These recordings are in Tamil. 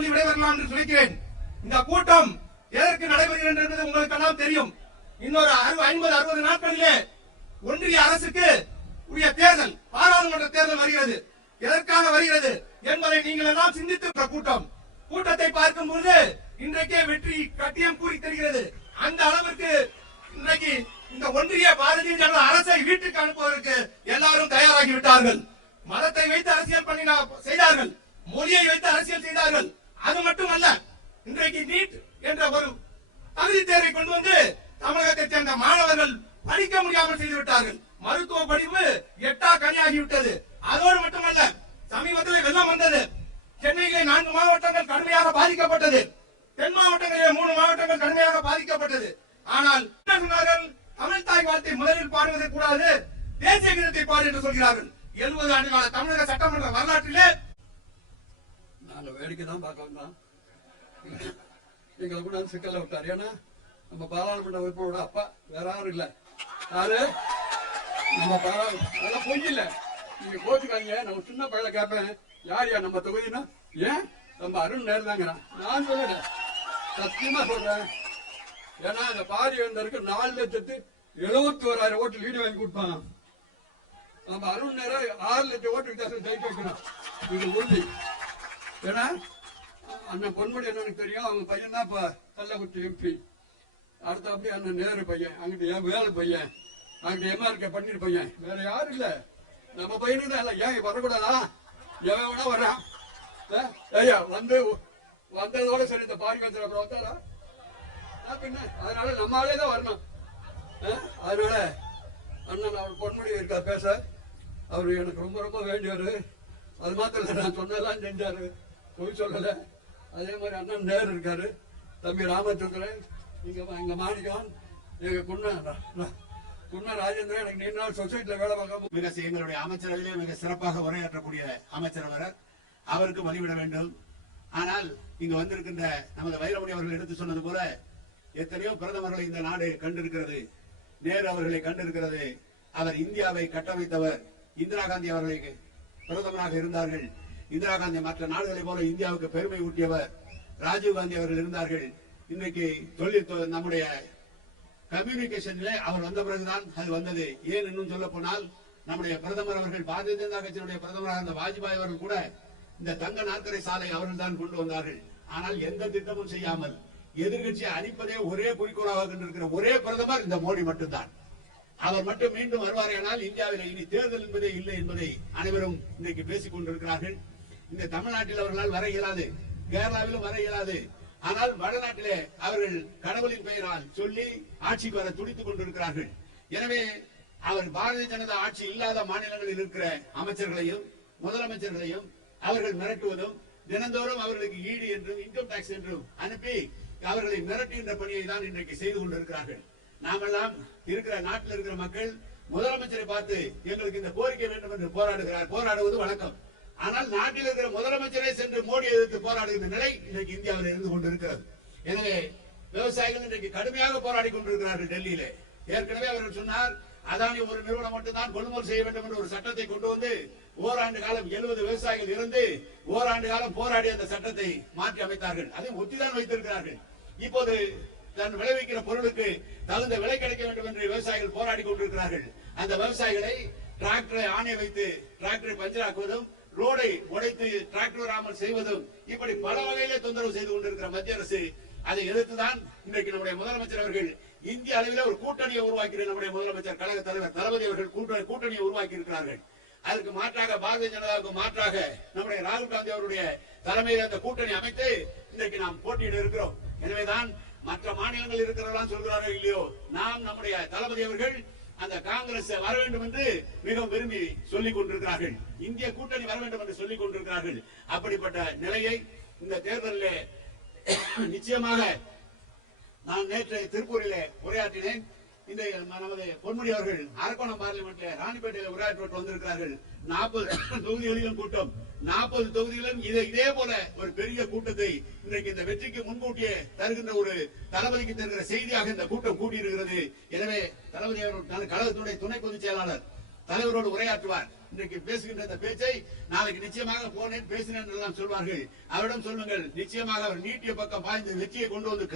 சொல்லி விடைபெறலாம் என்று சொல்கிறேன். இந்த கூட்டம் எதற்கு நடைபெறுகிறது என்பது உங்களுக்கு எல்லாம் தெரியும். இன்னொரு 50-60 நாட்களிலே ஒன்றிய அரசுக்கு உரிய தேர்தல், பாராளுமன்ற தேர்தல் வருகிறது. எதற்காக வருகிறது என்பதை நீங்கள் எல்லாம் சிந்தித்து கூட்டத்தை பார்க்கும் பொழுது இன்றைக்கே வெற்றி கட்டியம் கூறி தெரிகிறது. அந்த அளவிற்கு இன்றைக்கு இந்த ஒன்றிய பாரதிய ஜனதா அரசை வீட்டுக்கு அனுப்புவதற்கு எல்லாரும் தயாராகிவிட்டார்கள். மதத்தை வைத்து அரசியல் செய்தார்கள், மொழியை வைத்து அரசியல் செய்தார்கள். அது மட்டுமல்ல, இன்றைக்கு நீட் என்ற ஒரு தகுதி தேர்வை கொண்டு வந்து தமிழகத்தை சேர்ந்த மாணவர்கள் படிக்க முடியாமல் செய்துவிட்டார்கள். மருத்துவ படிப்பு எட்டா கனியாகிவிட்டது. அதோடு மட்டுமல்ல, சமீபத்தில் வெள்ளம் வந்தது. சென்னையிலே 4 மாவட்டங்கள் கடுமையாக பாதிக்கப்பட்டது. தென் மாவட்டங்களிலே 3 மாவட்டங்கள் கடுமையாக பாதிக்கப்பட்டது. ஆனால் தமிழ் தாய் வாழ்த்தை முதலில் பாடுவதை கூடாது, தேசிய கீதத்தை பாடு என்று சொல்கிறார்கள். 70 ஆண்டு கால தமிழக சட்டமன்ற வரலாற்றிலே நாங்க வேடிக்கை தான் பார்க்க வந்தோம். எங்களை கூட சிக்கல விட்டார். ஏன்னா நம்ம பாராளுமன்ற உறுப்பினரோட அப்பா வேற யாரும் இல்ல. யாரு நம்ம அதெல்லாம் பொய் இல்ல. நீங்க கோச்சுக்காங்க. நம்ம சின்ன பையனை கேட்பேன், யார் நம்ம தொகுதினா, ஏன் நம்ம அருண் நேர் தாங்க. நான் சொல்லுறேன், சத்தியமா சொல்றேன். ஏன்னா இந்த பாரி வந்தருக்கு 4,71,000 ஓட்டு லீடு வாங்கி கொடுப்பாங்க. நம்ம அருண் நேர 6 லட்சம் ஓட்டு வித்தியாசம் ஜெயிக்க வைக்கணும். இது உறுதி. ஏன்னா அண்ணன் பொன்முடி என்னன்னு தெரியும். அவங்க பையன் தான் இப்ப கள்ளக்குறிச்சி எம்பி. அடுத்த அப்படி அண்ணன் நேரு பையன், அங்கிட்ட என் வேலை பையன், அங்கிட்ட MRK பன்னீர் பையன், வேற யாரும் இல்ல. நம்ம பையனுக்கு தான் இல்ல. ஏன் வரக்கூடாதா? எவன் வேணா வர்றான். ஐயா வந்ததோட சரி. இந்த பாரி வந்த அப்புறம் வந்தாரா பின்ன? அதனால நம்ம ஆளே தான் வரணும். அதனால அண்ணன் அவர் பொன்முடி இருக்கா பேச. அவரு எனக்கு ரொம்ப ரொம்ப வேண்டியவர். அது மாத்திரம் இல்ல, நான் சொன்னதெல்லாம் செஞ்சாரு, பொய் சொல்லல. அதே மாதிரி அண்ணன் நேரு இருக்காரு, தம்பி ராமச்சந்திரன், எங்க மாணிக்கம், எங்க குன்ன ராஜேந்திரன். எனக்கு நீண்ட நாள் சொசைட்டில வேலை பார்க்க எங்களுடைய அமைச்சரவையிலே மிக சிறப்பாக உரையாற்றக்கூடிய அமைச்சர் அவர். அவருக்கு வழிவிட வேண்டும். ஆனால் இங்கு வந்திருக்கின்ற நமது வைரமணி அவர்கள் எடுத்து சொன்னது போல எத்தனையோ பிரதமர்களை இந்த நாடு கண்டிருக்கிறது. நேரு அவர்களை கண்டிருக்கிறது. அவர் இந்தியாவை கட்டமைத்தவர். இந்திரா காந்தி அவர்களை பிரதமராக இருந்தார்கள். இந்திரா காந்தி மற்ற நாடுகளை போல இந்தியாவுக்கு பெருமை ஊட்டியவர். ராஜீவ் காந்தி அவர்கள் இருந்தார்கள். இன்றைக்கு நம்முடைய கம்யூனிகேஷன்ல அவர் வந்த பிறகுதான் அது வந்தது. ஏன் இன்னும் சொல்ல போனால் நம்முடைய பிரதமர் அவர்கள், பாரதிய ஜனதா கட்சியினுடைய பிரதமராக இருந்த வாஜ்பாய் அவர்கள் கூட இந்த தங்க நாற்கரை சாலை அவர்கள் தான் கொண்டு வந்தார்கள். ஆனால் எந்த திட்டமும் செய்யாமல் எதிர்கட்சியை அழிப்பதே ஒரே குறிக்கோளாக கொண்டிருக்கிற ஒரே பிரதமர் இந்த மோடி மட்டும்தான். அவர் மட்டும் மீண்டும் வருவார்கள். இந்தியாவில் இனி தேர்தல் என்பதே இல்லை என்பதை அனைவரும் இன்றைக்கு பேசிக் கொண்டிருக்கிறார்கள். இந்த தமிழ்நாட்டில் அவர்களால் வர இயலாது, கேரளாவிலும் வர இயலாது. ஆனால் வடநாட்டிலே அவர்கள் கடவுளின் பெயரால் சொல்லி ஆட்சிக்கு வர துடித்துக் கொண்டிருக்கிறார்கள். எனவே அவர் பாரதிய ஜனதா ஆட்சி இல்லாத மாநிலங்களில் இருக்கிற அமைச்சர்களையும் முதலமைச்சர்களையும் அவர்கள் மிரட்டுவதும், தினந்தோறும் அவர்களுக்கு ஈடு என்றும் இன்கம் டாக்ஸ் என்றும் அனுப்பி அவர்களை மிரட்டுகின்ற பணியை தான் இன்றைக்கு செய்து கொண்டிருக்கிறார்கள். நாமெல்லாம் இருக்கிற நாட்டில் இருக்கிற மக்கள் முதலமைச்சரை பார்த்து எங்களுக்கு இந்த கோரிக்கை வேண்டும் என்று போராடுவது வழக்கம். ஆனால் நாட்டில் இருக்கிற முதலமைச்சரை சென்று மோடி எதிர்த்து போராடுகின்ற நிலை இன்றைக்கு இந்தியாவில் இருந்து கொண்டிருக்கிறது. எனவே விவசாயிகள் இன்றைக்கு கடுமையாக போராடி கொண்டிருக்கிறார்கள் டெல்லியிலே. ஏற்கனவே அவர்கள் சொன்னார், அதானி ஒரு நிறுவனம் மட்டும்தான் கொள்முதல் செய்ய வேண்டும் என்று ஒரு சட்டத்தை கொண்டு வந்து ஓராண்டு காலம் 70 விவசாயிகள் இருந்து ஓராண்டு காலம் போராடி அந்த சட்டத்தை மாற்றி அமைத்தார்கள். அதை ஒத்திதான் வைத்திருக்கிறார்கள். இப்போது தன் விளைவிக்கிற பொருளுக்கு தகுந்த விலை கிடைக்க வேண்டும் என்று விவசாயிகள் போராடி கொண்டிருக்கிறார்கள். அந்த விவசாயிகளை டிராக்டரை ஆணை வைத்து டிராக்டரை பஞ்சராக்குவதும், ரோடை உடைத்து டிராக்டர் வராமல் செய்வதும், இப்படி பல வகையிலே தொந்தரவு செய்து கொண்டிருக்கிற மத்திய அரசு அதை எதிர்த்துதான் இன்றைக்கு நம்முடைய முதலமைச்சர் அவர்கள் இந்திய அளவில் ஒரு கூட்டணியை உருவாக்கி நம்முடைய முதலமைச்சர் கழக தலைவர் தளபதி அவர்கள் கூட்டணியை உருவாக்கி இருக்கிறார்கள். அதற்கு மாற்றாக பாரதிய ஜனதாவுக்கு மாற்றாக நம்முடைய ராகுல் காந்தி அவருடைய தலைமையில் அந்த கூட்டணி அமைத்து இன்றைக்கு நாம் போட்டியிட இருக்கிறோம். எனவேதான் மற்ற மாநிலங்கள் இருக்கிறவர்கள் சொல்கிறார்கள் இல்லையோ, நாம் நம்முடைய தளபதி அவர்கள் அந்த காங்கிரஸ் வர வேண்டும் என்று மிகவும் விரும்பி சொல்லிக் கொண்டிருக்கிறார்கள். இந்திய கூட்டணி வர வேண்டும் என்று சொல்லிக் கொண்டிருக்கிறார்கள். அப்படிப்பட்ட நிலையை இந்த தேர்தலில் நிச்சயமாக நான் நேற்று திருப்பூரிலே உரையாற்றினேன். இந்த நமது பொன்முடி அவர்கள் அரக்கோணம் பார்லிமெண்ட்ல ராணிப்பேட்டையில் உரையாற்றி வந்திருக்கிறார்கள். 40 தொகுதிகளிலும் கூட்டம், 40 தொகுதிகளிலும் இதே போல ஒரு பெரிய கூட்டத்தை இன்றைக்கு இந்த வெற்றிக்கு முன்கூட்டியே தருகின்ற ஒரு தளபதிக்கு தருகிற செய்தியாக இந்த கூட்டம் கூட்டியிருக்கிறது. எனவே தளபதி அவர்கள் கழகத்துடைய துணை பொதுச் செயலாளர் தலைவரோடு உரையாற்றுவார். இன்றைக்கு பேசுகின்ற இந்த பேச்சை நாளைக்கு நிச்சயமாக போனேன் பேசினேன் எல்லாம் சொல்வார்கள். அவரிடம் சொல்லுங்கள், நிச்சயமாக அவர் நீட்டிய பக்கம் பாய்ந்து வெற்றியை கொண்டு வந்து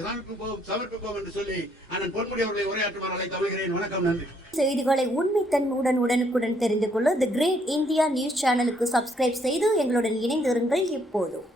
சமர்ப்பிப்போம் என்று சொல்லி அண்ணன் பொன்முடி அவர்களை உரையாற்றுமாறு அழைத்து அமைகிறேன். வணக்கம், நன்றி. செய்திகளை உண்மைத்தன்மையுடன் உடனுக்குடன் தெரிந்து கொள்ள தி கிரேட் இந்தியா நியூஸ் சேனலுக்கு சப்ஸ்கிரைப் செய்து எங்களுடன் இணைந்திருங்கள். எப்போதும்